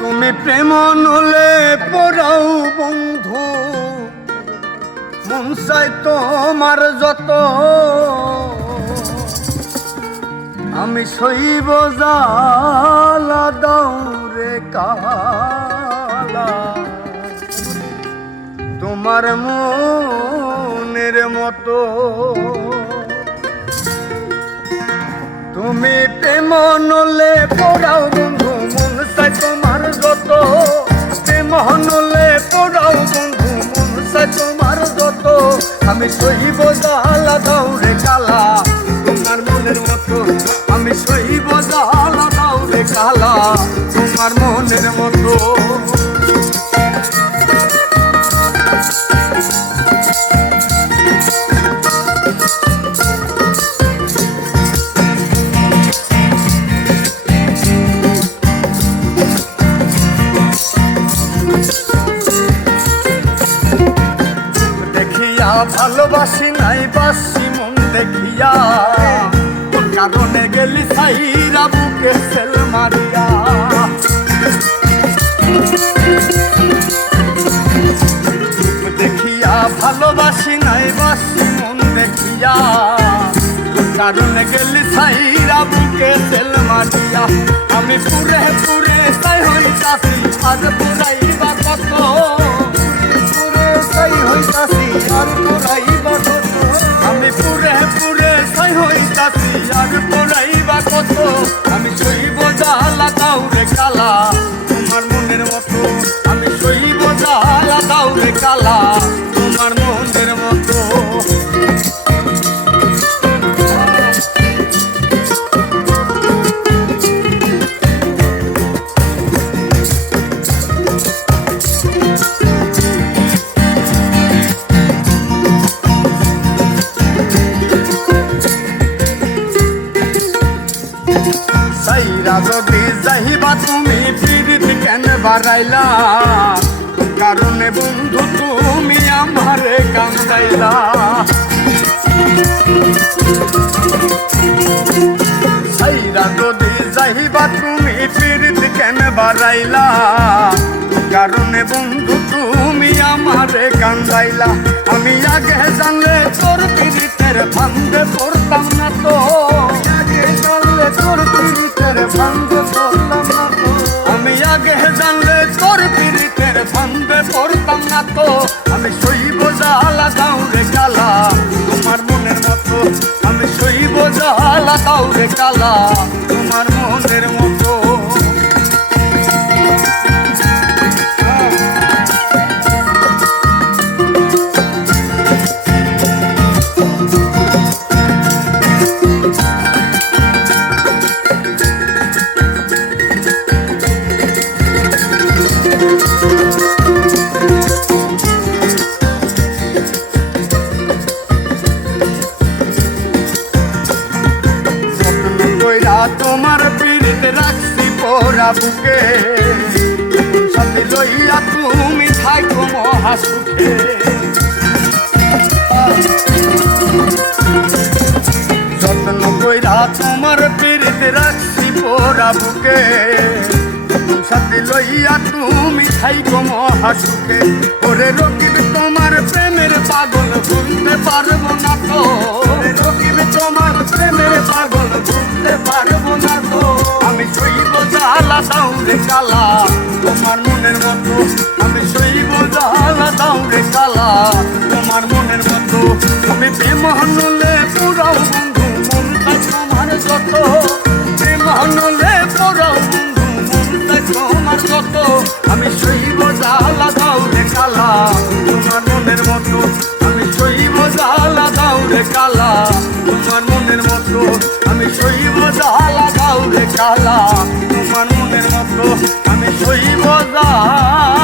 তুমি প্রেম নলে পড়াও বন্ধু, মন চাই তোমার যত, আমি সইব জালা দাও রে কালা। তোমার মনের মতো তুমি প্রেম নলে পড়াও বন্ধু, মন চাই তোমার যত। প্রেম নলে পড়াও বন্ধু, মন চাই তোমার যত, আমি সইব জালা দাও রে কালা। তোমার মনের মতো আমি সইব জালা দাও রে কালা, তোমার মনের মতো। ভালোবাসি নাই বাসি মন দেখিয়া, তোর কারণে গেলি সাইরা বুকে সেল মারিয়া। দেখিয়া ভালোবাসি নাই বাসি মন দেখিয়া, তোর কারণে গেলি সাইরা বুকে সেল মারিয়া। আমি পুরে পুরে তাই হইতাছি আজ পুরাইবা কত, আমি পুরে পুরে সাই হইতাছি আর পড়াইবা কত, আমি সইব জালা দাও রে কালা। তোমার মনের মতো আমি সইব জালা দাও রে কালা, তোমার মনের মতো। সাইরা যদি যাইবা তুমি পিরিত কেন বাড়াইলা, কারণে বন্ধু তুমি আমারে কান্দাইলা। সাইরা যদি যাইবা তুমি পিরিত কেন বাড়াইলা, কারণে বন্ধু তুমি আমারে কান্দাইলা। আমি আগে জানলে তোর পিরিতের ফান্দে পড়তাম না তো, আগে জানলে তোর পিরিতের ফান্দে পড়তাম না তো, আমি আগে জানলে তোর পিরিতের ফান্দে পড়তাম না তো। আমি সইব জালা দাও রে কালা, তোমার মনের মতো আমি সইব জালা দাও রে কালা, তোমার মনের মতো। তোমার পিড়িতে রাখছি পোড়া বুকে, সাথে লইয়া তুমি থাকো মহা সুখে। যত্ন কইরা তোমার পিড়িতে রাখছি পোড়া বুকে, সাথে লইয়া তুমি থাকো মহা সুখে। ওরে রকিব তোমার প্রেমের পাগল ভুলতে পারবো না তো, রকিব তোমার প্রেমের পাগল ভুলতে পারবো না তো। আমি সইব জালা দাও রে কালা, তোমার মনের মতো আমি সইব জালা দাও রে কালা, তোমার মনের মতো। আমি প্রেম নলে পুরাও বন্ধু, মন চাই তোমার যত। প্রেম নলে পুরাও বন্ধু, মন চাই তোমার যত। আমি সইব জালা দাও রে কালা, তোমার মনের মতো আমি সইব জালা দাও রে কালা, তোমার মনের মতো আমি সইব জালা দাও রে কালা, তোমার মনের মতো আমি সইব জালা।